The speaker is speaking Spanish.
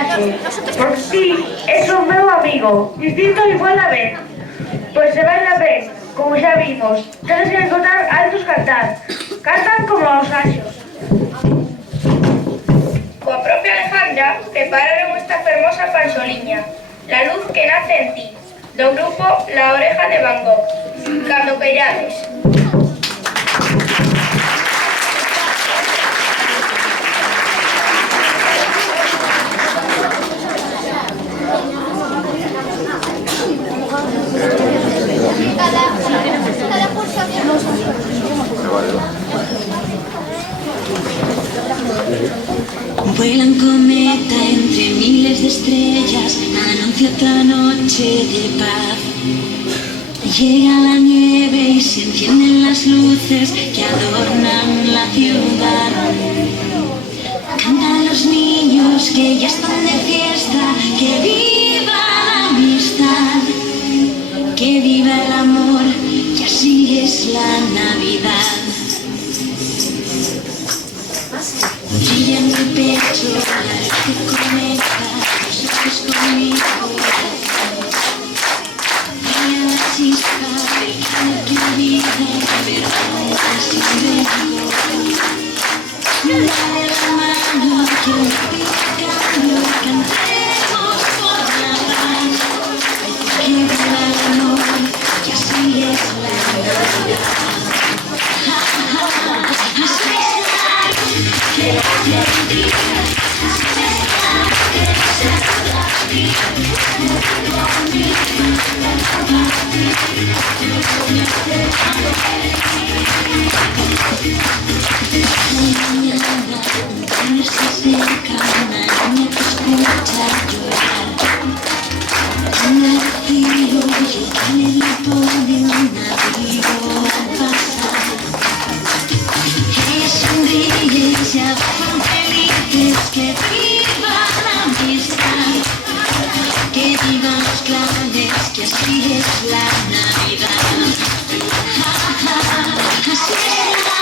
clase. Por ti es un meu amigo, distinto e igual a vez. Pois se vai a ver, como xa vimos, tedes que escotar altos cantar. Cantan como aos anxos. Coa propia Alejandra prepararon esta fermosa panxoliña, La luz que nace en ti, do grupo La Oreja de Van Gogh. Cando queirades. Vuelan cometa entre miles de estrellas, anuncia otra noche de paz. Llega la nieve y se encienden las luces que adornan la ciudad. Cantan los niños que ya están de fiesta, que viva la amistad, que viva el amor, y así es la Navidad. Brilla en mi pecho la luz que conecta los ojos con mi corazón. Brilla la chispa del calor que olvida el perdón sin rencor. Dale la mano que un cambio cantemos por la paz. Que viva el amor y así es la Navidad. Que viva la amistad, que vivan los clanes, que así es la Navidad. Así es la